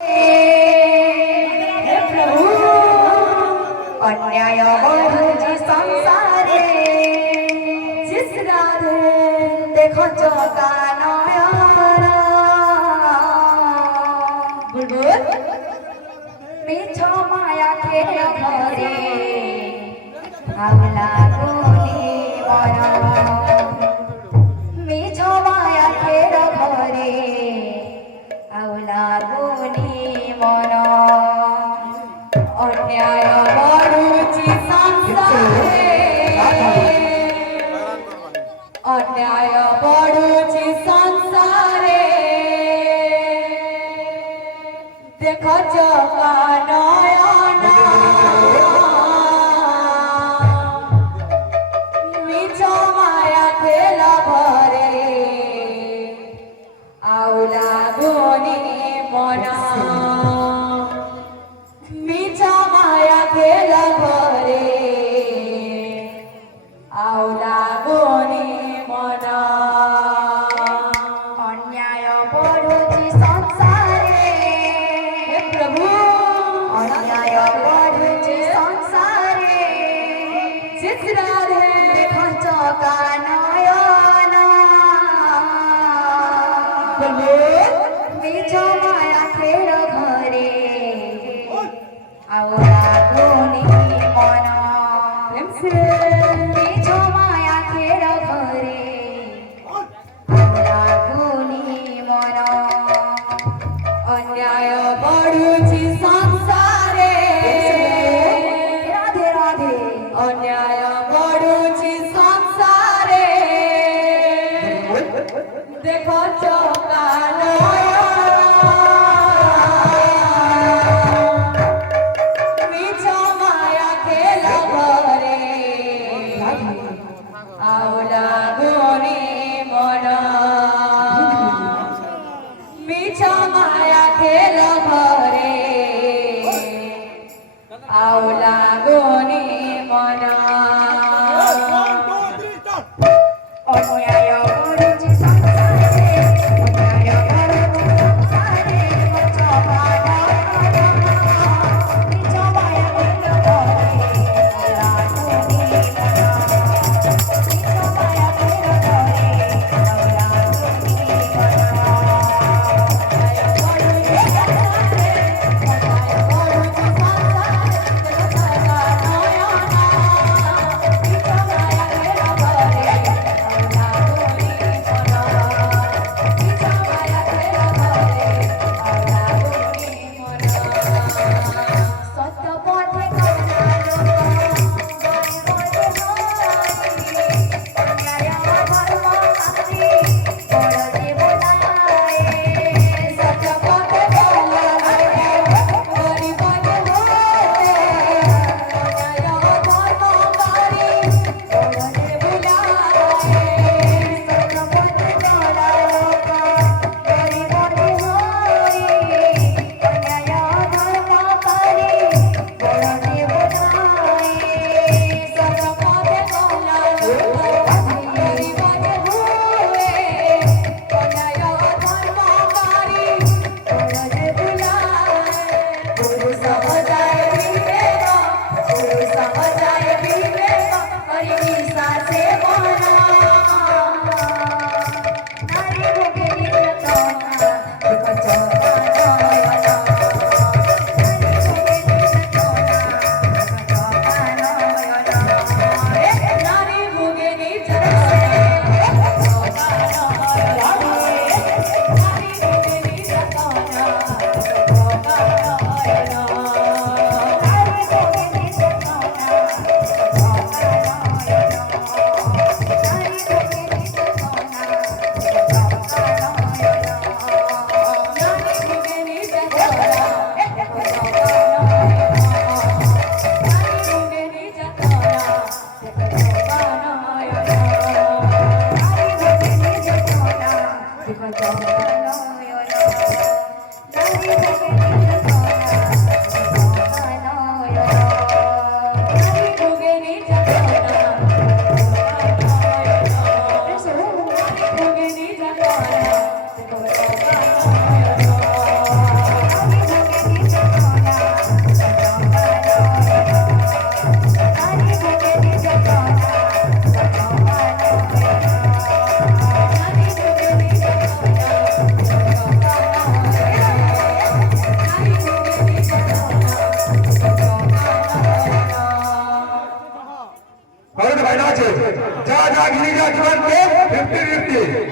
हे प्रभु अन्याय बढ़ुची संसारे जिस राधे देखो चौका नयन बुलबुल मिछो माया खेल घरे आवला गोली मन मिछो माया खेल घरे आवला गोली मन अन्याय बढ़ुची संसारे अन्याय बढ़ुची संसारे देखो चौका नयन मिछो माया खेल घरे आवला गोली मन मिछो माया खेल घरे आवला गोली मन अन्याय बढ़ुची संसारे हे प्रभु अन्याय बढ़ुची संसारे जिस राधे चौका नयन मिछो माया खेल घरे आवला गोली मन मिछो माया खेल घरे आवला गोली मन अन्याय बढ़ुची संसारे राधे राधे अन्याय बढ़ुची संसारे देखो चौका मिछो माया खेल घरे आवला गोली मन मिछो माया खेल घरे भाग लीजिए 50-50